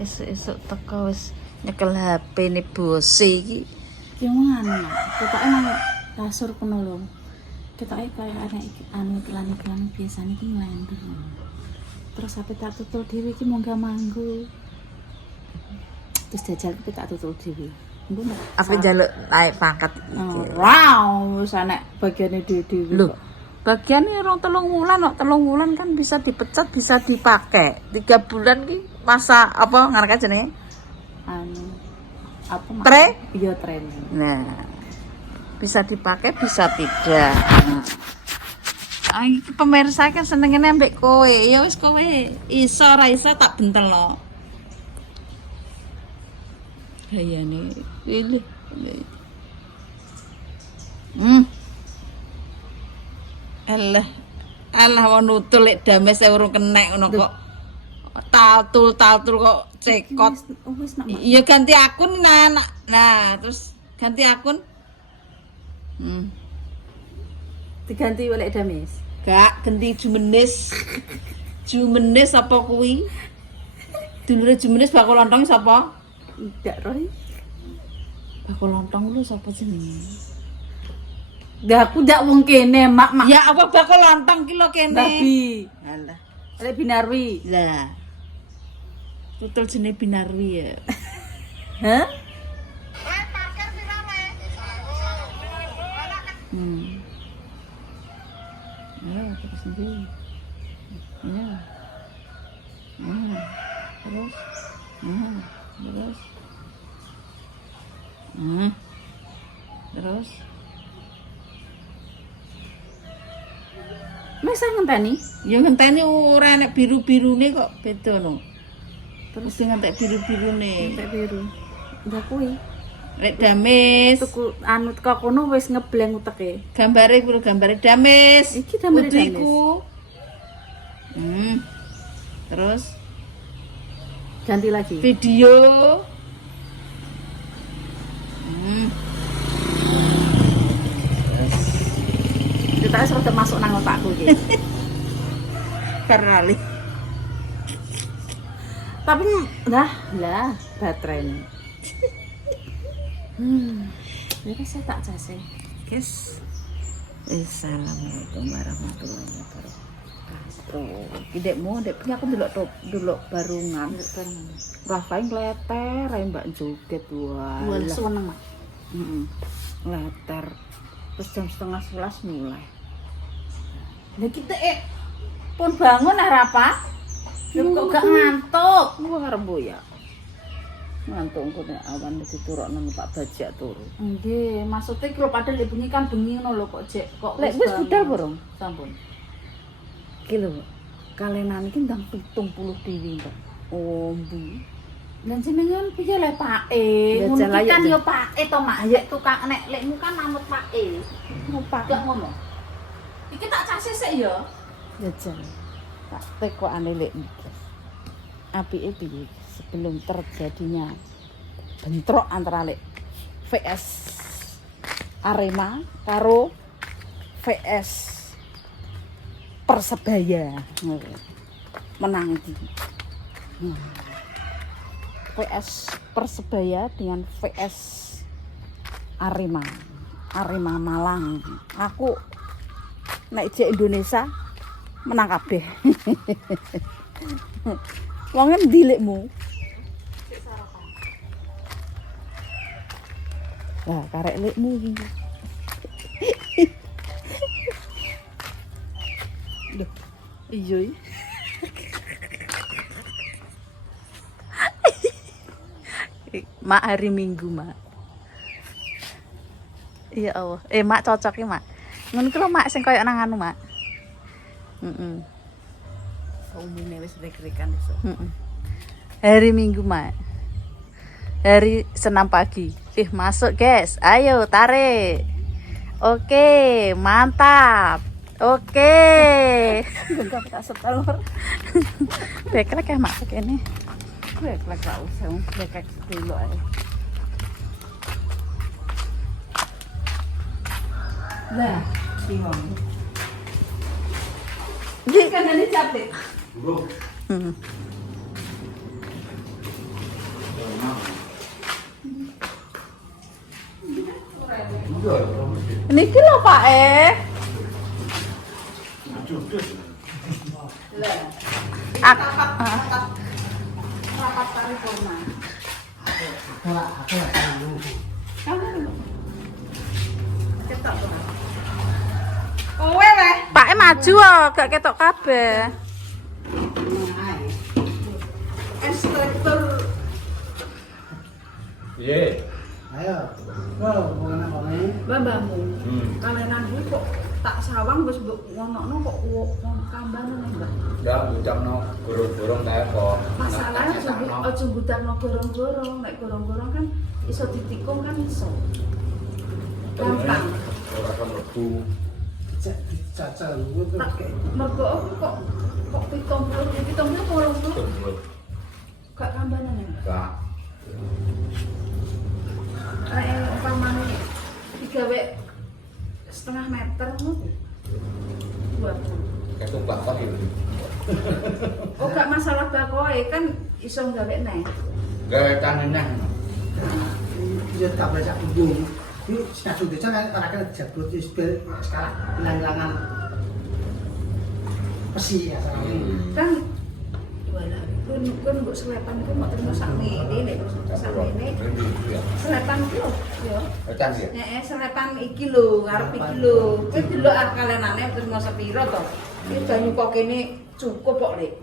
Esuk-esuk teko wis nyekel HP ne bose iki. Yang mana? Kita emang kasur penolong. Kita kayak anu iklan biasanya ki ngelantur. Terus sampai tak tutul dhewe ki monggo manggu. Terus jajal ki tak tutul dhewe. Apa njaluk naik pangkat iki. Wow, wis anek bagiane dhewe. Lho, bagiane 3 wulan kok 3 wulan kan bisa dipecat, bisa dipakai. 3 bulan ki masa apa ngarep jenenge? Anu apa iya tren. Nah, bisa dipakai, bisa tidak. Nah, iki pemirsa kan senengane ambek kowe. Ya wis kowe iso ora iso tak bentel. Gayane ini. Alah wong nutul lek dames urung kenek ngono kok. Taltul kok cekot. Iya ganti akun nah terus ganti akun. Diganti oleh dames. Gak ganti Jumenis. Jumenis apa kuwi? Dulure Jumenis bakul lontong sapa? Ndak roh. Bakul lontong lu sapa jenenge? Dah aku ndak wong kene, Mak. Ya apa bakul lontong ki lho kene. Babi. Alah. Oleh Binarwi. Lah. Tutul jenenge Binarwi ya. Hah? Ya, terus sendiri. Ya. Terus. Terus. Masa ngenteni? Ya ngenteni ora enek biru-birune kok beda no. Terus ngentek biru-birune. Entek biru. Ndak kuwi. Lek dames Tuku anu teko kono wis ngebleng uteke. gambare kuwi gambare dames. Iki gambare dames. Iku. Terus Ganti lagi. video. Kita wis rada masuk nang otakku iki. Karali. Tapi lah baterai. Ya kan saya tak case. Guys. Assalamualaikum warahmatullahi wabarakatuh. Idekmu, dek punya aku delok barungan. Rafain ngleter, Mbak joget Wah, wae. seneng, Mak. Ngleter. Terus jam 10:30 mulai. Lah kita pun bangun arep apa? Kok gak ngantuk. Wah, rembo ya. Ngantuk engko nek awan diturokno Pak Bajak turu. Nggih, maksudnya kalau padahal bengi kan bengi ngono lho kok jek kok Lek wis budal borong? Sampun. Iki lho. Kalenan iki ndang 70 dhewe, Mbak. Oh, Bu. Lan jenengan piye le pake? Ya, Ngono jalan iki kan ya, yo pake to, Mak. Ya tukang nek lekmu kan namut pake. Ngopak. Gak ngono. Iki tak case sik ya. Jajan. Tak tekokane lek iki. Apike piye sebelum terjadinya bentrok antara lek VS Arema karo VS Persebaya. Menang iki. VS Persebaya dengan VS Arema Malang. Aku nek jek Indonesia menang kabeh. Wong endi lekmu? Lah karek lekmu iki. Loh, iya. Mak hari Minggu, Mak. Iya Allah. Mak cocok ya, Mak. Ngono ki lho, Mak, sing koyo nang anu, Mak. Umumnya wis rek-rekan iso. Hari Minggu, Mak. Hari senam pagi. Masuk, guys. Ayo, tarik. Oke, mantap. Oke. Enggak tak setel. Beklek ya, Mak, kene. Beklek gak usah, beklek dulu ae. Lah, bingung. Kan ini capek. Niki lho Pak rapat paripurna. Aku tahu. Ketok to. Kowe weh. Pake maju gak ketok kabeh. Instruktur. Piye? Ayo. Ngomong-ngomong. Mbah-mbahmu. Kalenan kuwi kok tak sawang wis mbok ngonokno kok kambane Mbah. Ndak ngucapno gorong-gorong kae kok. Masalahnya aja mbutano gorong-gorong. Nek gorong-gorong kan iso ditikung kan iso. Gampang. Ora kan mlebu. Caca lu tuh kayak Mergo kok 70 80 gak kambane Mbah. Gak. Umpamane digawe setengah meter ngono. 20. Ketung bakon iki. Oh gak masalah bakoe kan iso gawe neh. Gawe taneneh. dia tak belajar umum. Ini sudah desa kan orang jabut sekarang hilang-hilangan besi ya sekarang. Kan kun mbok selepan ku mau terima sak mene nek sak mene. Selepan ku yo. Ecan ya. Heeh, selepan iki lho, ngarep iki lho. Kowe delok akalenane terima sepiro to? Iki banyu kok kene cukup kok, Lek.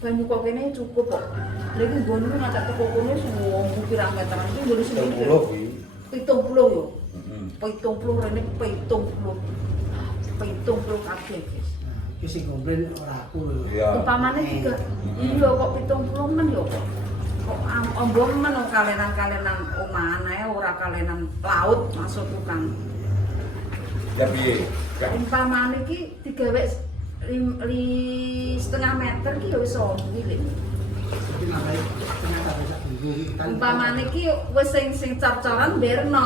Banyu kok kene cukup kok. Lha iki nggonmu ngajak teko kono suwung pirang meteran iki nggon sendiri. 70 yo. 70 rene 70. 70 kabeh, guys. Ki sing komplain ora aku lho. Iya. Upamane juga iya kok 70 men yo kok ombong men kalenan-kalenan omahan ae ora kalenan laut maksudku kan. Ya piye? Umpamane iki digawe setengah meter ki yo iso ngilik. Tapi namanya ternyata belajar umum. Umpamane iki wis sing cor-coran berno.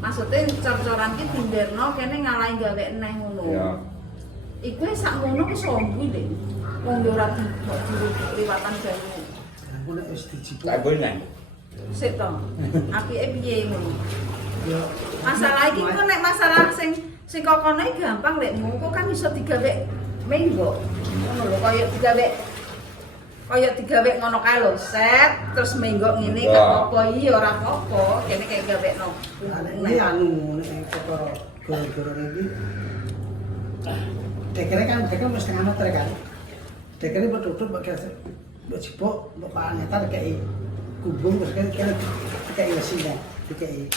Maksudnya cor-coran ki dimberno kene ngalahi gawe eneh ngono. Iya. Iku sak ngono ki sombu lho. Wong yo ora liwatan banyu. Aku nek wis dijipuk. Tak boleh nang. Sik to. Apike piye ngono. Yo Masalah iki kok nek masalah sing kokono iki gampang lek mungko kan iso digawe menggo. Ngono lho kaya digawe ngono kae lho, set terus menggo ngene gak apa iya ora apa-apa, kene kayak gawekno. ini anu nek perkara goro-goro iki. Dekere kan mesti setengah meter kan. Dekere betul-betul pakai jipuk, mbok panetan kayak kubung terus kan kayak mesinnya, kayak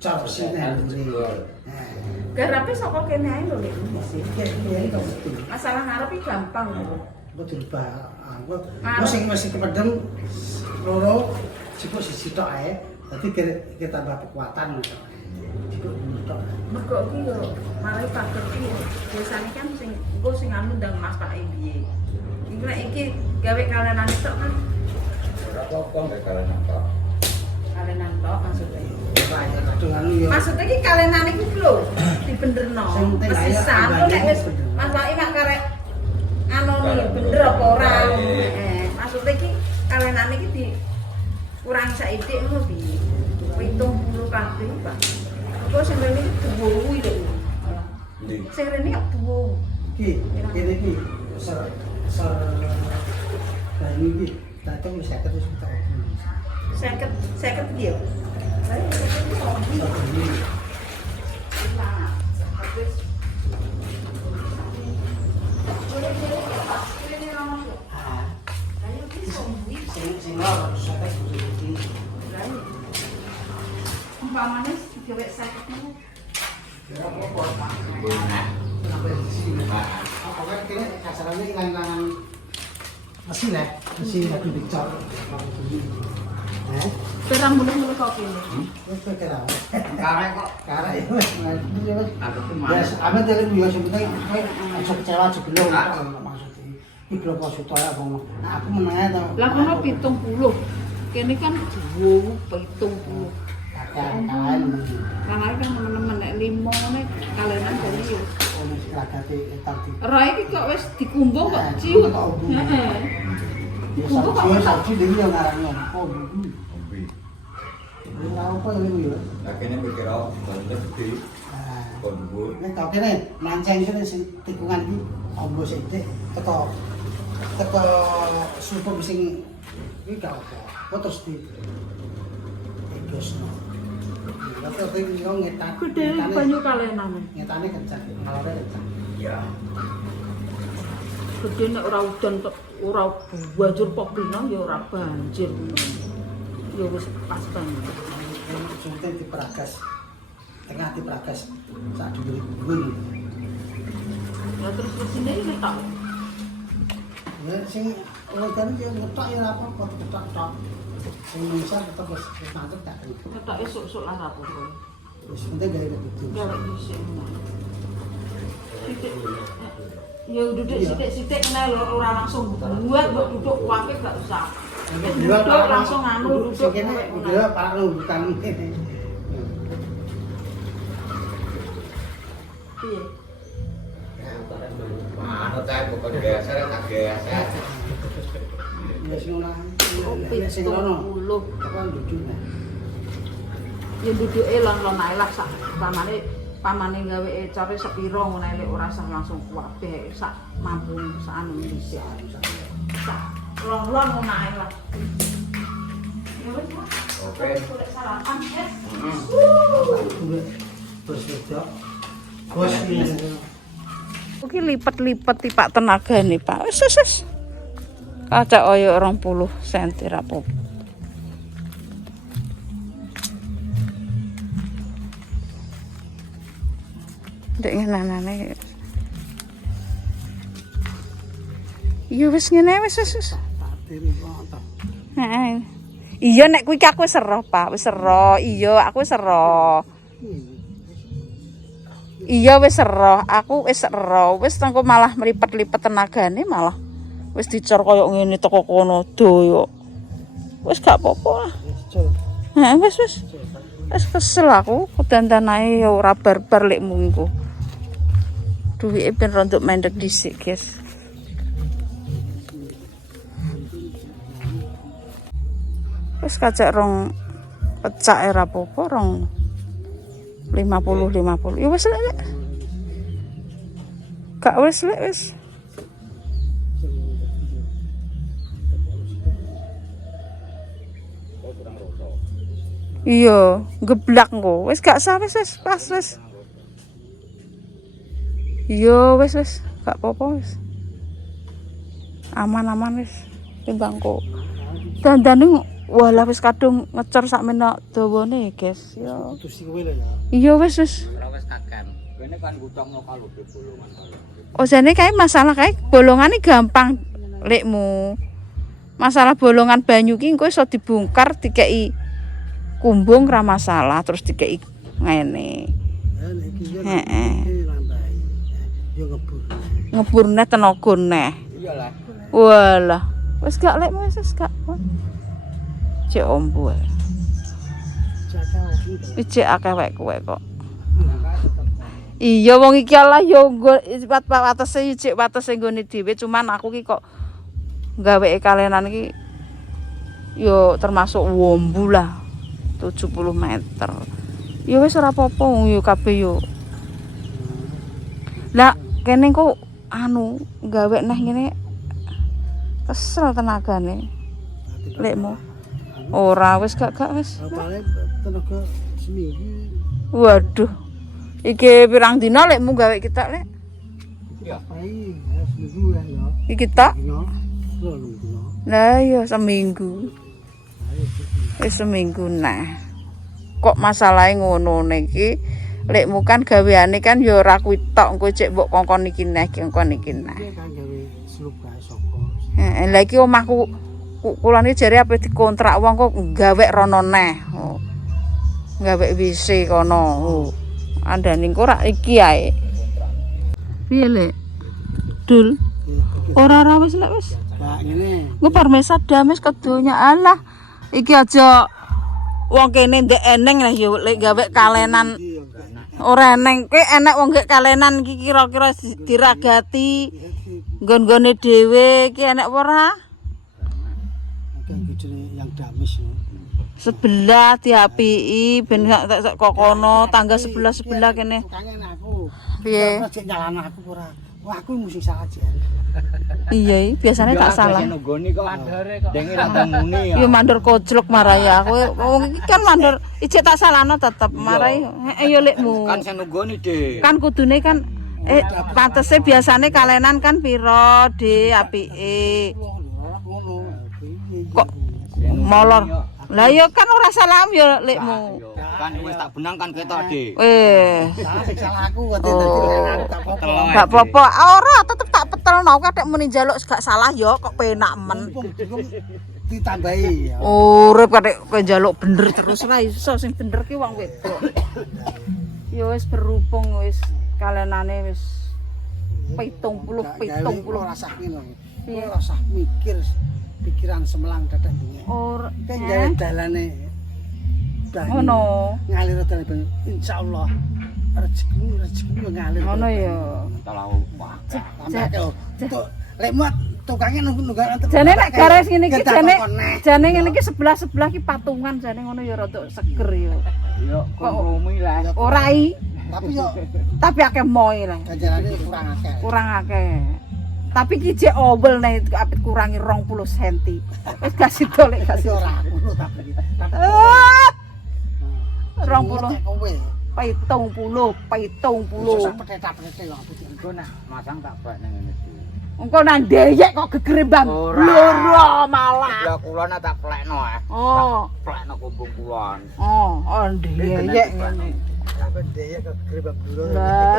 cor mesinnya. Garape saka kene ae lho Lek. Kayak betul. Masalah ngarep iki gampang lho. Betul bah. Aku masih kepedem loro jipuk siji tok ae. Dadi kita tambah kekuatan gitu. Jipuk tok. Mergo iki yo marai pager iki biasane kan sing engko sing anu ndang Mas Pak piye. Iki nek iki gawe kalenan tok kan Ora apa-apa nek kalenan tok. kalenan tok maksudnya. Banyak kadung anu yo. Maksudnya iki kalenan iki lho dibenerno. Sing penting ayo Pesisan lho nek wis masake mak karek anu bener apa ora. Maksudnya iki kalenan iki di kurang saithik ngono di 70 kabeh, Pak. Kok sing rene iki duwu lho. Ndi? Sing rene kok duwu. Ki, kene iki ser banyu iki dateng wis 50 juta. 50 iki yo. Sing loro sampai iki. Umpamane digawe 50 niku. Ya apa-apa. Sampai di sini. Apa kan kene kasarane ilang-ilangan mesin ya, mesin lagi dicor. Perang mulu-mulu kok kene. Wis kira. Karek kok. Karek ya wis Aku tuh ya, ame dari yo sing penting aja kecewa sebelum maksud iki. Iki lho kok sutoya bang. Nah, aku menengah to. Lah kono 70. Kene kan duwu 70. Kakak-kakak Karena kan teman-teman nek limo nek kalenan dari yo. ono lagate etak di. Roh iki kok wis dikumbung kok ciut. Heeh. Dikumbung kok Yo wis saksi dhewe yo ngarangno. Oh, Ombe. ora apa yo. Lah kene mikir apa gede. Kondubur. Nek kok kene mancing kene sing tikungan iki ombo sithik teko supur sing iki gak apa. Terus di terus no. Lalu iki yo ngetan. Gede banyu kalenan. Ngetane kencang, ngalore kencang. Iya. Gede nek ora udan tok ora banjur popino ya ora banjir. Ya wis pas banget. Sunten diperagas. Tengah diperagas sak dhuwur gugur. Ya terus kesini ini tok. Ya sing wedan yo ngetok ya ora apa-apa ketok-tok. Sing misal tetep wis mantep tak. Ketok esuk-esuk lah apa-apa. Wis penting gawe gitu. Gawe dhisik. Sithik. Ya duduk sithik-sithik kena lho ora langsung buat mbok duduk wae gak usah. Duduk langsung anu duduk kene udah Pak lu bukan kene. Piye? Manut ae bukan geser tak geser. Ya sing ora. Kopi Sing ono. 70. Apa duduk nah. Ya duduke lon-lon ae lah sak pamane gawe core sepiro ngono ae ora usah langsung kabeh sak mampu sak anu dhisik. Sak lon-lon ngono ae lah. Ya wis. Oke. Golek sarapan, yes. Terus wedok. Bos iki. Oke lipet-lipet tipak tenaga nih Pak. Wis. Kaca oyo 20 cm rapo. Dek ngenane. Iya wis ngene wis. Diri kok. Heeh. Iya nek kuwi aku wis ero, Pak. Wis ero. Iya, aku wis ero. Iya wis ero. Aku wis ero. Wis tengko malah mlipet-lipet tenagane malah. Wis dicor koyo ngene teko kono doyo. Wis gak apa-apa lah. Heeh, wis. Wis kesel aku dandanane ya ora barbar lekmu iku. Duwike ben rontok mendek dhisik, guys. Wis kacek rong pecak era apa-apa rong 50. Ya wis lek. Gak wis lek wis. Iya, geblak engko. Wis gak sah wis pas wis. Iya wis gak apa-apa wis. Aman-aman wis. Timbang kok dandane walah wis kadung ngecor sak menak dawane, guys. Ya. Terus iki kowe lho ya. Iya wis. Ora wis kaken. Kene kan gudangno kalau bolongan kalau. Oh jane kae masalah kae bolongane gampang lekmu. Masalah bolongan banyu ki engko iso dibongkar dikeki kumbung ra masalah terus dikeki ngene. Ya nek iki yo Heeh. lantai. Yo ngebur. Ngeburne tenaga neh. Iyalah. Walah, wis gak lekmu wis gak. Cek ombo. Ijek akeh wek kowe kok. Iya wong iki lah yo watese ijek watese nggone dhewe cuman aku ki kok gawe kalenan iki yo termasuk wombu lah 70 meter. Ya wis ora apa-apa yo kabeh yo. Lah kene kok anu gawe neh ngene kesel tenagane. Lekmu. Ora wis gak wis. Paling tenaga seminggu. Waduh. Iki pirang dina lekmu gawe kita lek? Iya. Paling seminggu ya. Iki tok. Dino. Lho dino. Lah iya seminggu. Wis seminggu nah. Kok masalahe ngono niki? Lekmu kan gaweane kan ya ora kuwi tok engko cek mbok kongkon iki neh, kongkon iki neh. Iki kan gawe slup kae saka. Heeh, lha iki omahku kula niki jare ape dikontrak wong kok gawe rono neh. Oh. Gawe WC kono. Oh. Andane engko rak iki ae. Piye lek? Dul. Ora wis lek wis. Nah, ngene. Engko parmesa dames kedonya alah. Iki aja wong kene ndek eneng lah ya lek gawe kalenan. Ora eneng kowe enek wong gek kalenan iki kira-kira diragati. Nggon-nggone dhewe iki enek apa ora? Agak gedene yang damis. Sebelah diapii ben gak kok kono tangga sebelah kene. Tukangnya aku. Piye? Cek nyalana aku ora. Wah, aku mesti salah jen. Iya, biasanya tak salah. Nunggoni kok mandore kok. Denge ra muni Ya mandor kojlok marai aku. Wong iki kan mandor ijek tak salahno tetep marai. Ya lekmu. Kan sing nunggoni, Dik. Kan kudune kan pantese biasane kalenan kan piro, Dik, apike. Kok molor. Lah ya kan ora salam ya lekmu. Kan wis tak benang kan ketok, Dik. Salah aku kok dadi tak apa-apa. Gak apa-apa. Ora tetep tak petelno kadek muni njaluk gak salah ya kok penak men. Ditambahi ya. Urip kadek kowe njaluk bener terus ra iso sing bener ki wong wedok. Ya wis berhubung wis kalenane wis 70 ora sah lho. Ora usah mikir pikiran semelang dadak dunya. Ora Kan gawe dalane ngono. Ngalir dalan insyaallah rezeki ngalir. Ngono ya. Talahu. Untuk lemot tukangnya nunggu-nunggu Jane nek garis ngene iki jane ngene iki sebelah ki patungan jane ngono ya rada seger ya. Yo kompromi lah. Ora i, tapi akeh moe lah. ganjarane Kurang akeh. Tapi ki jek obel nek apit kurangi 20 cm. Wis gak sida lek gak sida. ora ngono tapi. 20. Kowe. 70. Petet-petet kok. Engko nak masang tak bak nang ngene iki. Engko nang ndeyek kok gegere mbang. Bloro malah. Lah kula nak tak plekno Oh. plekno kumpung kulon. Oh, ndeyek ngene. Sampe ndeyek kok grebak dulu. Lah.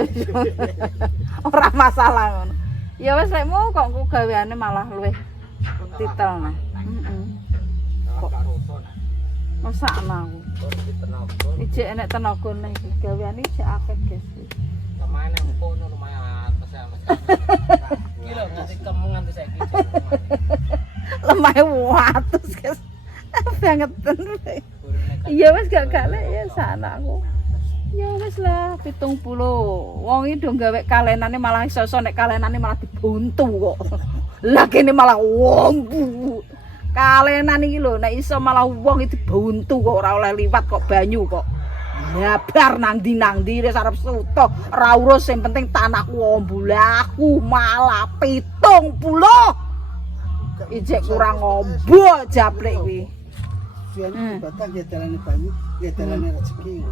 Ora masalah ngono. Ya wis lekmu kok engko gaweane malah luwih titel nah. Heeh. Kok roso nak. Masakna aku. Ijek enek tenaga nek gaweane ijek akeh, guys. Kemana ngono lumayan atas iki lho nganti kemu nganti saiki. Lemah watus, guys. Bangeten. Iya wis gak galek ya sanakku. Ya wis lah 70. Wong iki do gawe kalenane malah iso-iso nek kalenane malah dibuntu kok. Lah kene malah wong. Kalenan iki lho nek iso malah wong iki dibuntu kok ora oleh liwat kok banyu kok. Nyabar nang ndi wis arep suto, ora urus sing penting tanahku ombulaku malah 70. Ijek kurang ombo japlek kuwi. Suwene batang ya dalane banyu, ya dalane rezeki.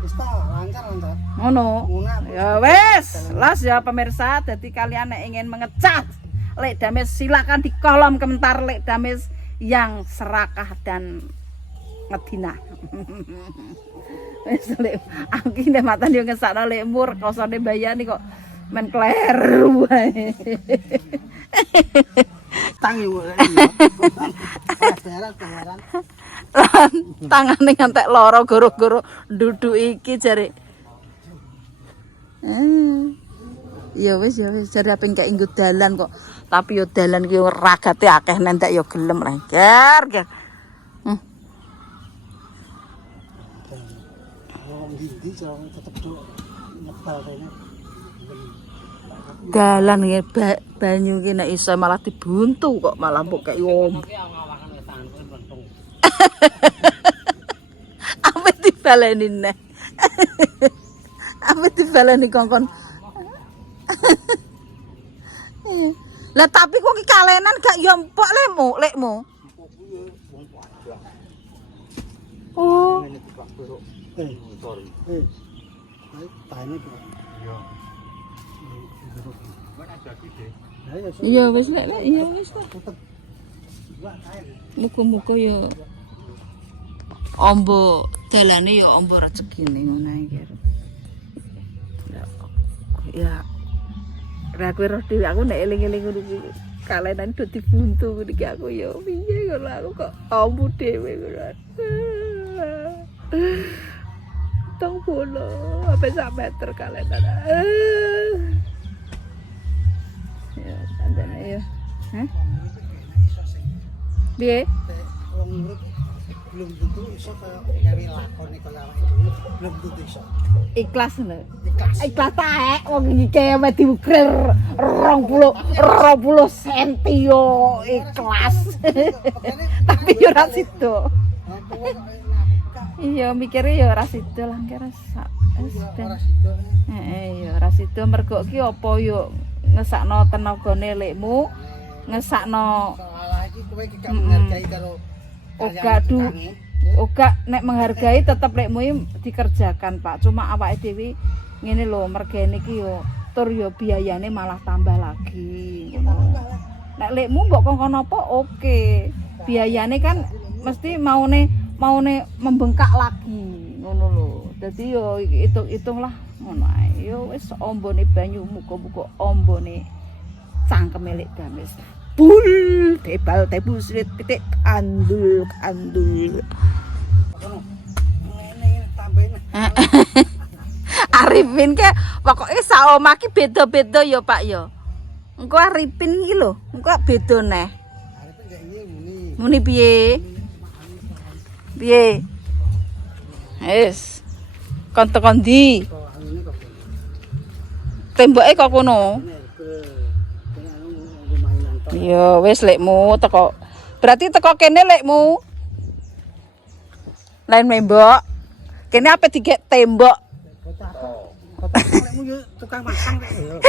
Wis ta lancar. Ngono. Ya wis, las ya pemirsa, dadi kalian nek ingin mengecat Lek Dames silakan di kolom komentar Lek Dames yang serakah dan ngedina. Wis lek aku ki nek matan yo ngesakno lek mur kosone bayani kok men kleru wae. Tangi wae. Tangane ngantek lara goro-goro duduk iki jare. Ya wis jare ape gak inggo dalan kok. Tapi yo dalan ki ragate akeh nentek yo gelem lah. Ger. Dalan ya banyu ki nek iso malah dibuntu kok malah mbok kaya om. Apa dibaleni neh? Apa dibaleni kongkon? Lah tapi kok ki kalenan gak yo empok lekmu. Oh. Iya wis lek iya wis lah. Muga-muga ya ombo dalane ya ombo rezekine ngono iki. Ya. Ra kowe roh dhewe aku nek eling-eling ngono iki kalenan do dibuntu iki aku ya piye ngono aku kok ombo dhewe ngono. Tong bolo apa sak meter kalenan. Ya, andane ya. Hah? Piye? belum tentu iso kaya gawe lakone kaya awake dhewe belum tentu iso. Ikhlas lho. Ikhlas. Ikhlas taek wong iki kaya wedi ukril 20 senti yo ikhlas. Tapi yo ora sido. Iya mikire yo ora sido lah kira sak. Ora sido. Heeh yo ora sido mergo ki apa yo ngesakno tenagane lekmu, ngesakno Salah iki kowe iki gak menghargai karo Oga nek menghargai tetep lekmu dikerjakan Pak. Cuma awake dhewe ngene lho mergene iki yo tur yo biayane malah tambah lagi. Nek lekmu mbok kongkon apa oke. Biayane kan mesti maune membengkak lagi ngono lho. Dadi yo hitung-hitung lah ngono ae. Yo wis ombone banyu muga-muga ombone cangkeme lek dames. Bul tebal tebus pitik kandul. Arifin ke pokoknya saomah ki beda-beda ya Pak ya. Engko Arifin iki lho, engko beda neh. Arifin gak ini Muni piye? Piye? Wis. Kon tekan ndi? Temboke kok kono. Iya, wis lekmu teko. Berarti teko kene lekmu. Lain mbok. Kene ape digek tembok. Kotakmu yo tukang masang rek yo.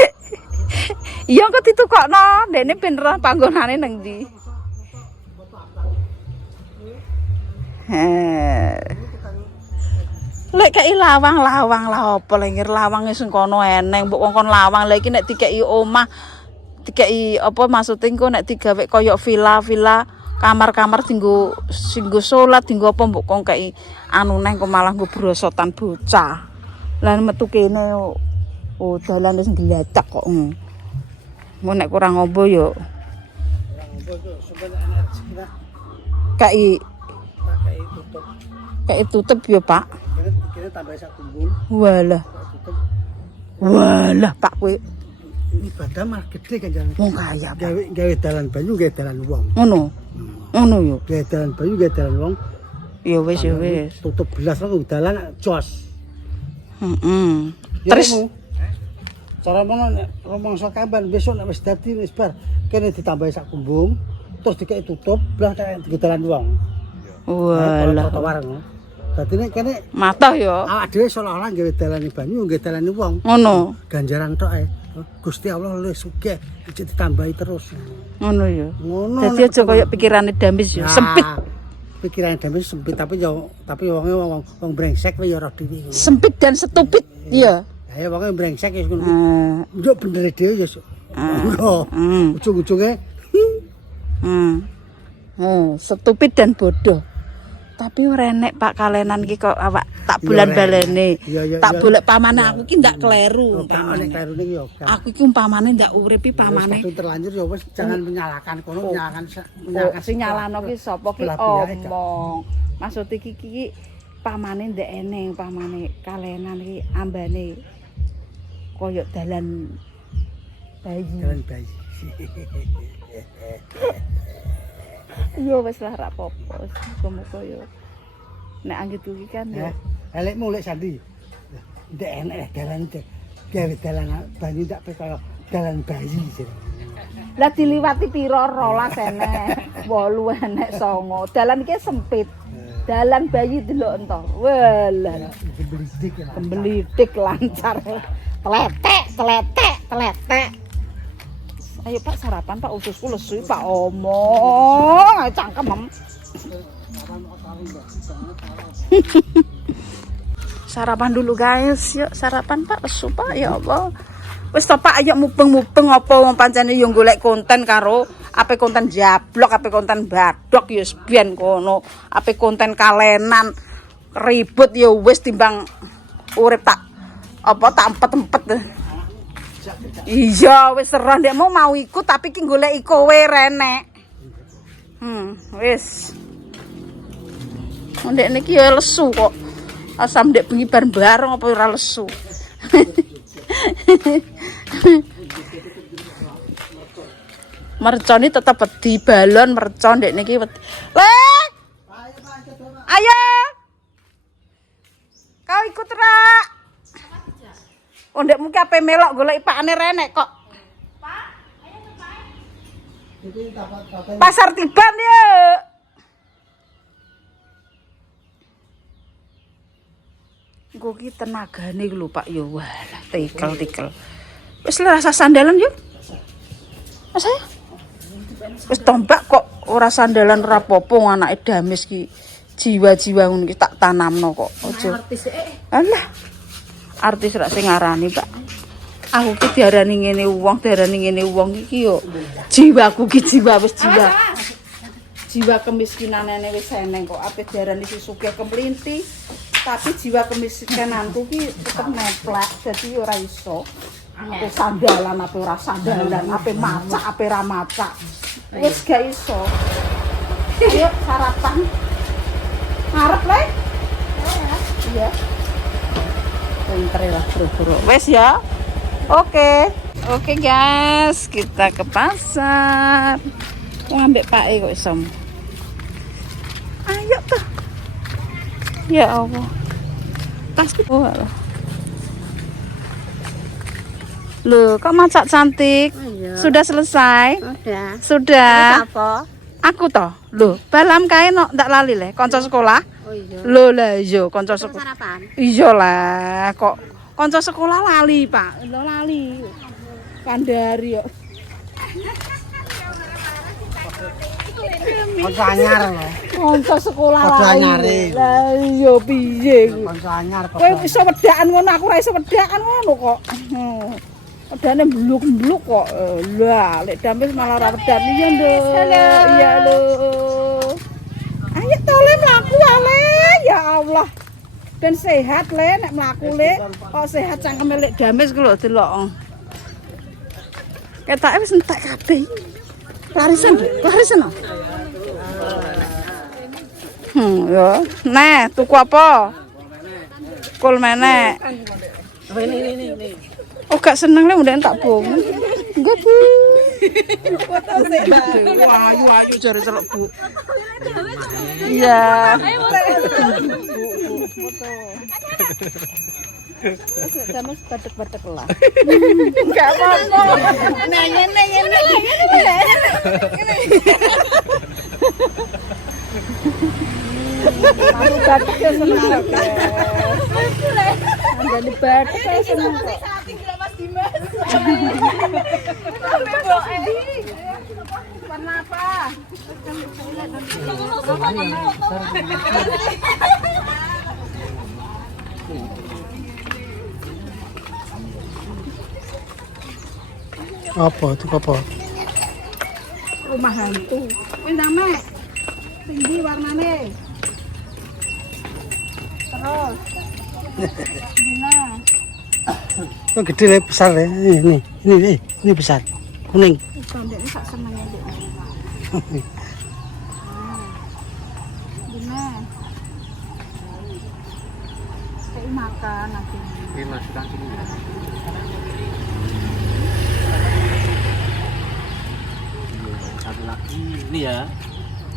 Iya kok ditukokno, ndekne ben roh panggonane nang ndi. Lek kei lawang lah apa lengir lawang sing kono eneng mbok kongkon lawang lha iki nek dikeki omah dikeki apa maksud engko nek digawe koyo villa kamar-kamar dinggo salat dinggo apa mbok kong kei anu neh kok malah nggo brosotan bocah. Lah metu kene oh dalan wis glacak kok. Mun nek kurang ombo yo kei tutup yo Pak. Kira tambah sak kumbul. Walah Pak kowe Ibadah mah gede kan jalan. wong kaya. Gawe dalan banyu, gawe dalan wong. Ngono yo. Gawe dalan banyu, gawe dalan wong. Ya wis. Tutup belas lah dalan jos. Heeh. Terus Terus cara mana nek rumangsa kamban besok nek wis dadi wis bar kene ditambahi sak kumbung terus dikek tutup belas nek dalan wong. walah Warung. Dadi nek kene matah yo. awak dhewe seolah-olah gawe dalane banyu, gawe dalane wong. Ngono. Ganjaran tok ae. Gusti Allah luwih sugih, iki ditambahi terus. Ngono yo. Ngono. Dadi aja koyo pikirane Damis yo, sempit. Pikirane Damis sempit tapi wonge wong brengsek wae ya ora dhewe. Sempit dan stupid. Iya. Ya wonge brengsek wis ngono. Heeh. Yo bener dhewe ya. Ngono. Ujung-ujunge stupid dan bodoh. Tapi ora enek Pak kalenan iki kok awak tak bulan balene. Tak bolek pamane aku iki ndak kleru. Nek klerune yo. Aku iki umpamane ndak uripi pamane. Kadung terlanjur ya wis jangan menyalahkan kono, menyalahkan Sing nyalano ki sapa ki omong. Maksud iki pamane ndek eneng, pamane kalenan iki ambane koyo dalan bayi. Dalan bayi. Yo wis lah ra apa-apa. Muga-muga yo. Nek anggit iki kan yo. Elekmu lek sandi. Ndek enek dalan gawe dalan banyu ndak kaya dalan bayi. Lah diliwati pira 12 enek, 8 enek 9. Dalan iki sempit. Dalan bayi delok ento. Walah. Kembelitik lancar. Teletek. Ayo Pak sarapan Pak ususku lesu Pak omong. Ayo cangkem. Sarapan dulu guys. Yuk sarapan Pak lesu Pak ya Allah. Wis to Pak ayo mubeng-mubeng apa wong pancene yo golek konten karo ape konten jablok, ape konten badok ya biyen kono. Ape konten kalenan ribut ya wis timbang urip tak empet-empet. Iya wis serah ndek mau ikut tapi ki golek kowe renek. Wis. Ndek niki ya lesu kok. Asam ndek bengi bareng apa ora lesu. Mercon ini tetap wedi balon mercon ndek niki. Lek. ndek muki ape melok golek pakane renek kok. Pasar Tiban ya. Engko ki tenagane lho Pak yo. Walah, tikel. Wis rasa sandalan yo. Mas saya. Wis tombak kok ora sandalan ora apa-apa anake Damis ki. Jiwa-jiwa ngono ki tak tanamno kok. Aja. Artis alah. Artis rak sing ngarani, Pak. Aku ki diarani ngene wong iki yo jiwaku ki jiwa wis jiwa. Jiwa kemiskinanane wis eneng kok ape diarani si sugih kemplinti. Tapi jiwa kemiskinanku ki tetep nemplek dadi ora iso. Ape sandalan ape ora sandalan, ape macak ape ora macak. Wis gak iso. Ayo sarapan. Ngarep le? Iya. Pinter lah buru-buru. Wes ya. Oke guys, kita ke pasar. Mau ngambil Pak kok isom. Ayo tuh. Ya Allah. Tas Loh, kok macak cantik? Ayo. Sudah selesai? Sudah. Sudah. Apa? Aku toh. Loh, balam kae no ndak lali le, kanca sekolah. Oh iya. Loh lah iya kanca sekolah. Sarapan. Iya lah, kok kanca sekolah lali, Pak. Lho lali. Kandari yo. Kanca anyar lho. Kanca sekolah Padha lali. anyare. Lah iya piye kuwi? Kanca anyar Kowe iso wedakan ngono, aku ora iso wedakan ngono kok. Wedane mbluk-mbluk kok. Lah, lek Damis malah ora wedan. Iya, Nduk. Iya, lho. Ayo tole mlaku ale. Ya Allah. Ben sehat le nek mlaku le. Kok sehat cangkeme lek Damis ku lho delok. Ketake wis entek kabeh. Larisan. Ya. Nah, tuku apa? Kul menek. Ini. Oh gak seneng le ndek tak bong. Enggak, Bu. Wah, ayu jare celok, Bu. Iya. Damis batek-batek lah. Enggak apa-apa. Nah, ngene. Aku batek ya seneng kok. Andane batek ya seneng kok. Warna apa? Apa itu apa? Rumah hantu. Kuwi ndame. Tinggi warnane. Terus. Nah. Oh, gede le, besar le. Ini besar. Kuning. Bandeknya sak senengnya Dek. Nah. Kayak makan lagi. Ini masukkan sini. Satu lagi ini ya.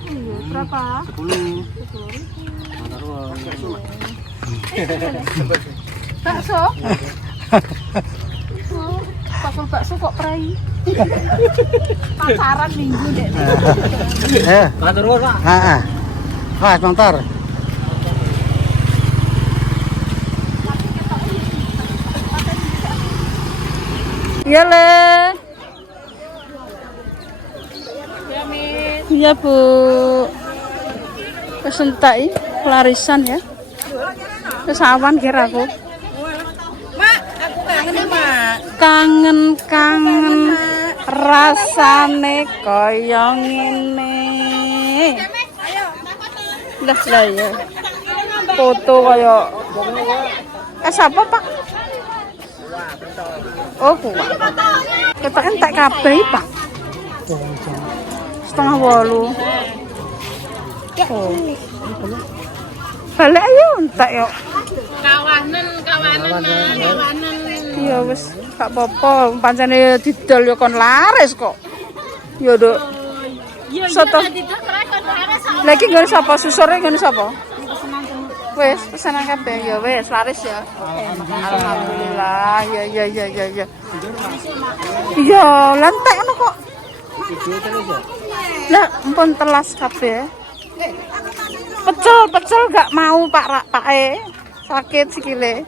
Iya, berapa? 10. 10.000. Bakso? Oh, bakul bakso kok prai. Pasaran minggu deh. Matur nuwun, Pak. Heeh. Mas motor. Iya le. Iya Bu. Kesentai pelarisan ya. Kesawan kira aku. Mak, aku kangen Mak. Kangen rasane kaya ngene. Lah ya. Foto kaya. Siapa Pak? Oh, kuat. Kita entek kabeh, Pak. 7:30. Oh. Balik ayo entek yo. Kawanan. Ya wis gak apa-apa, pancene didol yo kon laris kok. Yo, Duk. Iya, Soto. didol kon laris. Lah iki ngene sapa? Susure ngene sapa? Wes pesanan kabeh ya wes laris ya. Alhamdulillah. Ya. Iya, lantek ngono kok. Lah, ampun telas kabeh. Pecel gak mau Pak E. Sakit sikile.